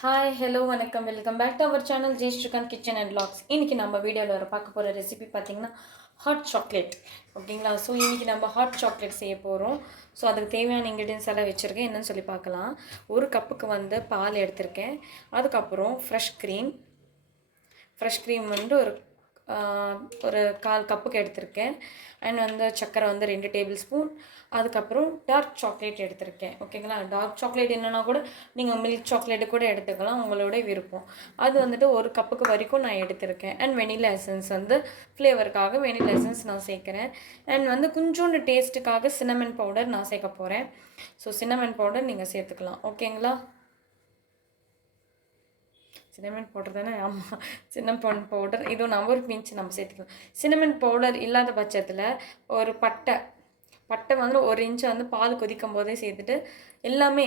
Hi hello வணக்கம் welcome back to our channel Jai Srikanth kitchen and vlogs. இன்றைக்கி நம்ம வீடியோவில் வர பார்க்க போகிற ரெசிபி பார்த்திங்கன்னா ஹாட் சாக்லேட். ஓகேங்களா? ஸோ இன்றைக்கி நம்ம ஹாட் சாக்லேட் செய்ய போகிறோம். ஸோ அதுக்கு தேவையான இன்க்ரீடியன்ஸ் எல்லாம் வச்சுருக்கேன். என்னென்னு சொல்லி பார்க்கலாம். ஒரு கப்புக்கு வந்து பால் எடுத்திருக்கேன். அதுக்கப்புறம் ஃப்ரெஷ் க்ரீம் வந்து ஒரு 1/4 கப்புக்கு எடுத்திருக்கேன். அண்ட் வந்து சர்க்கரை வந்து 2 டேபிள் ஸ்பூன். அதுக்கப்புறம் டார்க் சாக்லேட் எடுத்திருக்கேன். ஓகேங்களா? டார்க் சாக்லேட் என்னென்னா கூட நீங்கள் மில்க் சாக்லேட்டு கூட எடுத்துக்கலாம், உங்களோட விருப்பம். அது வந்துட்டு ஒரு கப்புக்கு வரைக்கும் நான் எடுத்திருக்கேன். அண்ட் வெனிலா எசன்ஸ் வந்து ஃப்ளேவருக்காக வெனிலா எசன்ஸ் நான் சேர்க்குறேன். அண்ட் வந்து கொஞ்சோண்டு டேஸ்ட்டுக்காக சின்னமன் பவுடர் நான் சேர்க்க போகிறேன். ஸோ சின்னமன் பவுடர் நீங்கள் சேர்த்துக்கலாம். ஓகேங்களா? சின்னமன் பவுடர் தானே? ஆமாம், சின்னமன் பவுடர். இதுவும் ஒரு பிஞ்ச் நம்ம சேர்த்துக்கலாம். சின்னமன் பவுடர் இல்லாத பட்சத்தில் ஒரு பட்டை வந்து 1 இன்ச்சு வந்து பால் கொதிக்கும் போதே சேர்த்துட்டு எல்லாமே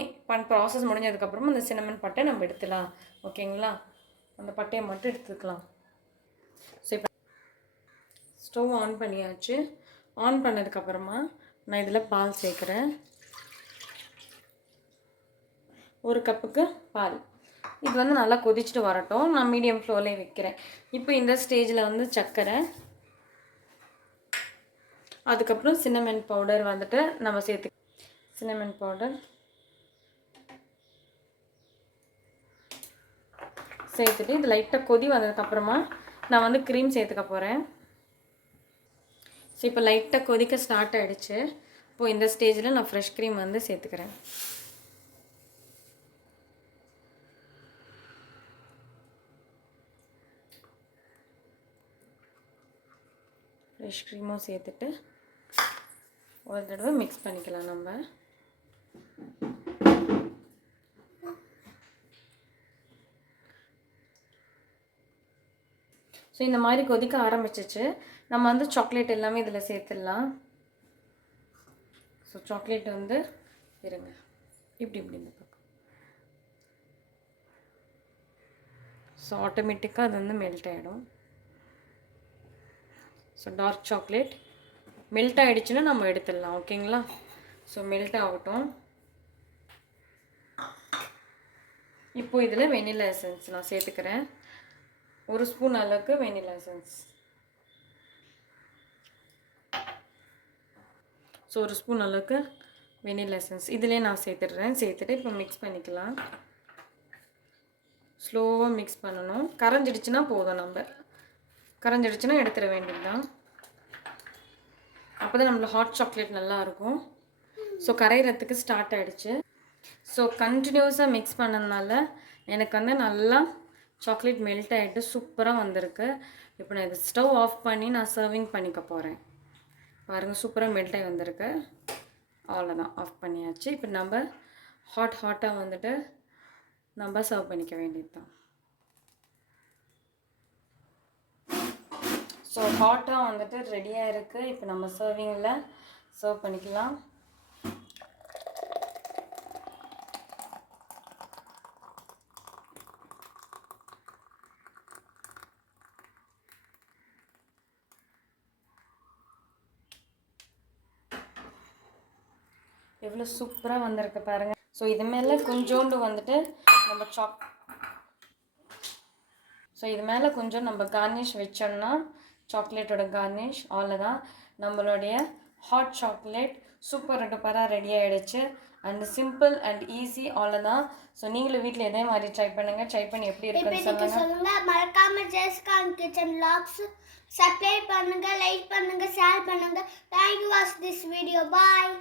ப்ராசஸ் முடிஞ்சதுக்கப்புறமா அந்த சின்னமன் பட்டை நம்ம எடுத்துலாம். ஓகேங்களா? அந்த பட்டையை மட்டும் எடுத்துக்கலாம். ஸோ இப்போ ஸ்டவ் ஆன் பண்ணியாச்சு. ஆன் பண்ணதுக்கப்புறமா நான் இதில் பால் சேர்க்குறேன். 1 கப்புக்கு பால். இது வந்து நல்லா கொதிச்சுட்டு வரட்டும். நான் மீடியம் ஃப்ளோர்லேயே வைக்கிறேன். இப்போ இந்த ஸ்டேஜில் வந்து சர்க்கரை, அதுக்கப்புறம் சின்னமன் பவுடர் வந்துட்டு நம்ம சின்னமன் பவுடர் சேர்த்துட்டு இது லைட்டாக கொதி வந்ததுக்கப்புறமா நான் வந்து க்ரீம் சேர்த்துக்க போகிறேன். ஸோ இப்போ லைட்டாக கொதிக்க ஸ்டார்ட் ஆகிடுச்சு. இப்போது இந்த ஸ்டேஜில் நான் ஃப்ரெஷ் க்ரீம் வந்து சேர்த்துக்கிறேன். ஃப்ரெஷ் க்ரீமும் சேர்த்துட்டு ஒரு தடவை மிக்ஸ் பண்ணிக்கலாம் நம்ம. ஸோ இந்த மாதிரி கொதிக்க ஆரம்பிச்சிச்சு. நம்ம வந்து சாக்லேட் எல்லாமே இதில் சேர்த்துடலாம். ஸோ சாக்லேட் வந்து இருங்க இப்படி இந்த பக்கம். ஸோ ஆட்டோமேட்டிக்காக அது வந்து மெல்ட் ஆகிடும். ஸோ டார்க் சாக்லேட் மெல்ட் ஆகிடுச்சுன்னா நம்ம எடுத்துடலாம். ஓகேங்களா? ஸோ மெல்ட் ஆகட்டும். இப்போது இதில் வெனிலா எசன்ஸ் நான் சேர்த்துக்கிறேன். 1 ஸ்பூன் அளவுக்கு வெனிலா எசன்ஸ். ஸோ 1 ஸ்பூன் அளவுக்கு வெனிலா எசன்ஸ் இதிலே நான் சேர்த்துடுறேன். சேர்த்துட்டு இப்போ மிக்ஸ் பண்ணிக்கலாம். ஸ்லோவாக மிக்ஸ் பண்ணணும். கரைஞ்சிடுச்சுன்னா போதும். நம்ம கரைஞ்சிடுச்சுன்னா எடுத்துட வேண்டியது தான். அப்போ தான் நம்மளுக்கு ஹாட் சாக்லேட் நல்லாயிருக்கும். ஸோ கரையிறதுக்கு ஸ்டார்ட் ஆகிடுச்சு. ஸோ கண்டினியூஸாக மிக்ஸ் பண்ணதுனால எனக்கு வந்து நல்லா சாக்லேட் மெல்ட் ஆகிட்டு சூப்பராக வந்திருக்கு. இப்போ நான் இது ஸ்டவ் ஆஃப் பண்ணி நான் சர்விங் பண்ணிக்க போகிறேன். பாருங்கள், சூப்பராக மெல்ட் ஆகி வந்திருக்கு. அவ்வளோதான், ஆஃப் பண்ணியாச்சு. இப்போ நம்ம ஹாட்டாக வந்துட்டு நம்ம சர்வ் பண்ணிக்க வேண்டியது தான். ஸோ ஹாட்டாக வந்துட்டு ரெடியாக இருக்குது. இப்போ நம்ம சர்விங்கில் சர்வ் பண்ணிக்கலாம். எவ்வளோ சூப்பராக வந்திருக்கு பாருங்கள். ஸோ இது மேலே கொஞ்சோண்டு வந்துட்டு நம்ம இது மேலே கொஞ்சம் நம்ம கார்னிஷ் வச்சோம்னா சாக்லேட்டோட கார்னிஷ். அவ்வளோதான், நம்மளுடைய ஹாட் சாக்லேட் சூப்பர் டூப்பராக ரெடி ஆகிடுச்சு. And simple and easy. அவ்வளோதான். ஸோ நீங்களும் வீட்டில் இதே மாதிரி ட்ரை பண்ணுங்கள். ட்ரை பண்ணி எப்படி இருக்குன்னு சொல்லுங்கள். மறக்காமல் Jai Srikanth kitchen vlogs subscribe பண்ணுங்கள், லைக் பண்ணுங்கள், ஷேர் பண்ணுங்கள். Thank you watch this video. Bye.